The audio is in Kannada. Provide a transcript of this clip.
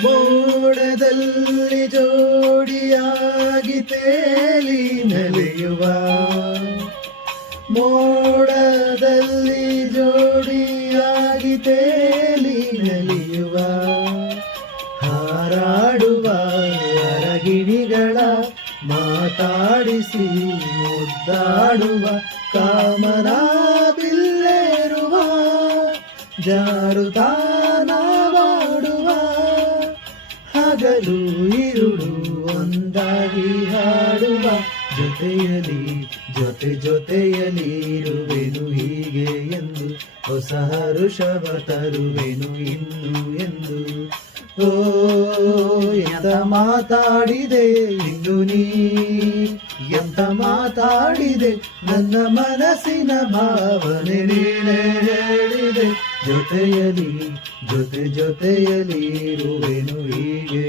ಮೋಡದಲ್ಲಿ ಜೋಡಿಯಾಗಿ ತೇಲಿ ನಲಿಯುವ, ಮೋಡದಲ್ಲಿ ಜೋಡಿಯಾಗಿ ತೇಲಿ ನಲಿಯುವ, ಹಾರಾಡುವ ಅರಗಿಣಿಗಳ ಮಾತಾಡಿಸಿ ಮುದ್ದಾಡುವ, ಕಾಮನ ಬಿಲ್ಲೇರುವ ಜಾರುತಾನವಾಡುವ, ಹಗಲು ಇರುಳು ಒಂದಾಗಿ ಹಾಡುವ, ಜೊತೆಯಲಿ ಜೊತೆಯಲಿ ಇರುವೆನು ಹೀಗೆ ಎಂದು, ಹೊಸ ಹರುಷವ ತರುವೆನು ಇನ್ನು ಎಂದು. ಓ ಎಂತ ಮಾತಾಡಿದೆ ಇಂದು ನೀ, ಎಂತ ಮಾತಾಡಿದೆ ನನ್ನ ಮನಸ್ಸಿನ ಭಾವನೆ ನೀನೇ ಹೇಳಿದೆ, ಜೊತೆಯಲಿ ಜೊತೆಯಲಿ ಇರುವೆನು ಹೀಗೆ